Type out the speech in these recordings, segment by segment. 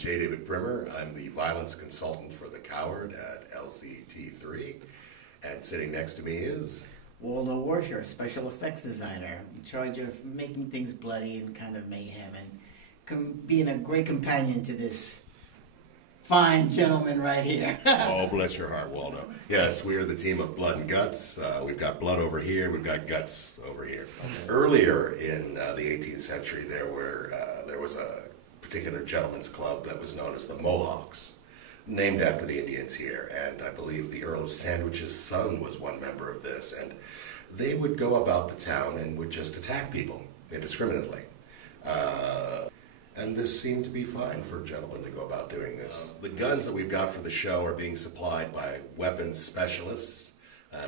J. David Brimmer. I'm the violence consultant for The Coward at LCT3. And sitting next to me is... Waldo Warsher, special effects designer, in charge of making things bloody and kind of mayhem, and being a great companion to this fine gentleman right here. Oh, bless your heart, Waldo. Yes, we are the team of Blood and Guts. We've got blood over here, we've got guts over here. Earlier in the 18th century, there was a particular gentleman's club that was known as the Mohawks, named after the Indians here, and I believe the Earl of Sandwich's son was one member of this, and they would go about the town and would just attack people indiscriminately. And this seemed to be fine for gentlemen to go about doing this. The guns that we've got for the show are being supplied by weapons specialists.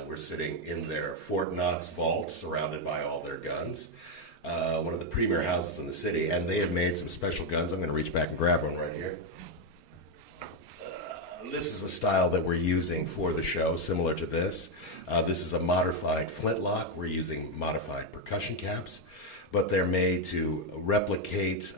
We're sitting in their Fort Knox vault, surrounded by all their guns. One of the premier houses in the city, and they have made some special guns. I'm going to reach back and grab one right here. This is the style that we're using for the show, similar to this. This is a modified flintlock. We're using modified percussion caps, but they're made to replicate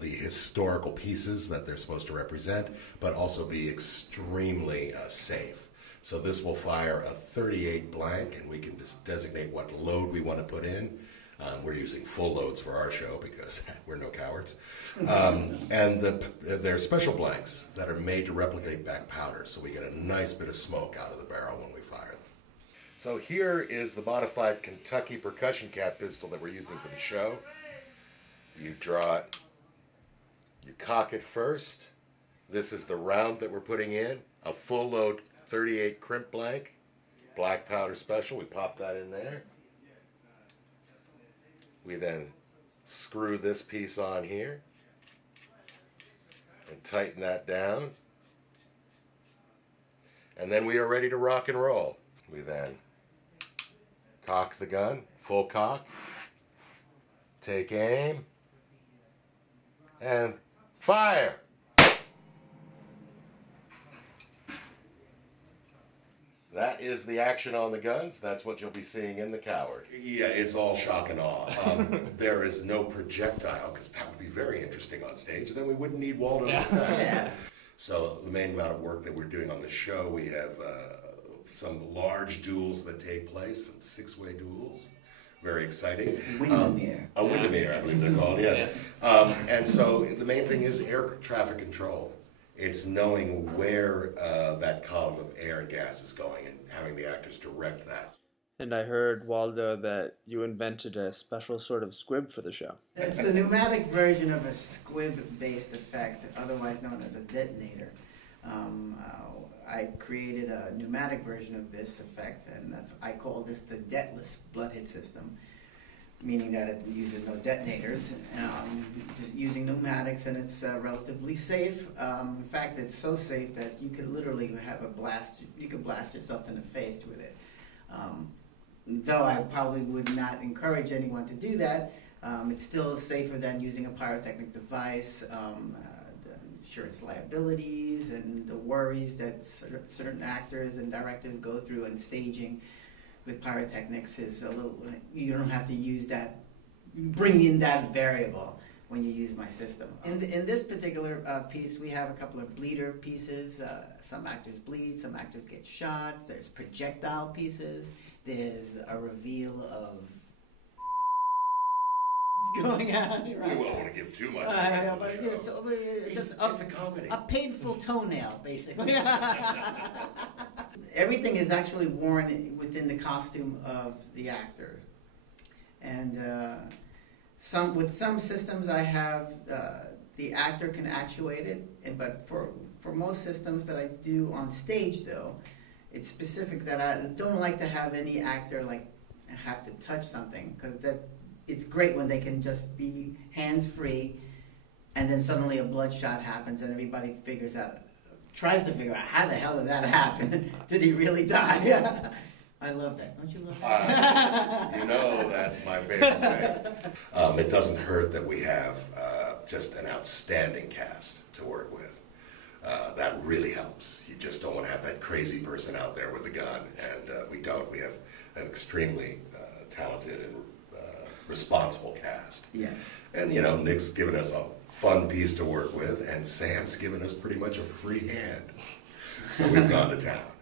the historical pieces that they're supposed to represent, but also be extremely safe. So this will fire a 38 blank, and we can just designate what load we want to put in. We're using full loads for our show because we're no cowards. And they're special blanks that are made to replicate back powder, so we get a nice bit of smoke out of the barrel when we fire them. So here is the modified Kentucky percussion cap pistol that we're using for the show. You draw it, you cock it first. This is the round that we're putting in, a full load 38 crimp blank, black powder special. We pop that in there. We then screw this piece on here and tighten that down. And then we are ready to rock and roll. We then cock the gun, full cock, take aim, and fire. That is the action on the guns. That's what you'll be seeing in The Coward. Yeah, it's all shock and awe. There is no projectile, because that would be very interesting on stage. Then we wouldn't need Waldo's effects. Yeah. So the main amount of work that we're doing on the show, we have some large duels that take place, some six-way duels. Very exciting. Windermere. Windermere, I believe they're called, yes. And so the main thing is air traffic control. It's knowing where that column of air and gas is going and having the actors direct that. And I heard, Waldo, that you invented a special sort of squib for the show. It's the pneumatic version of a squib-based effect, otherwise known as a detonator. I created a pneumatic version of this effect, and I call this the Deadless Blood Hit system, meaning that it uses no detonators, just using pneumatics, and it's relatively safe. In fact, it's so safe that you could literally have a blast. You could blast yourself in the face with it. Though I probably would not encourage anyone to do that, it's still safer than using a pyrotechnic device. The insurance liabilities and the worries that certain actors and directors go through in staging with pyrotechnics is a little, you don't have to use that, bring in that variable when you use my system. In this particular piece, we have a couple of bleeder pieces. Some actors bleed, some actors get shots. There's projectile pieces. There's a reveal of going on. Right? We won't want to give too much. It's a comedy. A painful toenail, basically. Everything is actually worn within the costume of the actor. And with some systems I have, the actor can actuate it, but for most systems that I do on stage, though, it's specific that I don't like to have any actor have to touch something, because it's great when they can just be hands-free, and then suddenly a bloodshot happens and everybody tries to figure out how the hell did that happen? Did he really die? I love that. Don't you love that? You know that's my favorite thing. It doesn't hurt that we have just an outstanding cast to work with. That really helps. You just don't want to have that crazy person out there with a gun, and we don't. We have an extremely talented and responsible cast. Yeah. And, Nick's given us a fun piece to work with, and Sam's given us pretty much a free hand. So we've gone to town.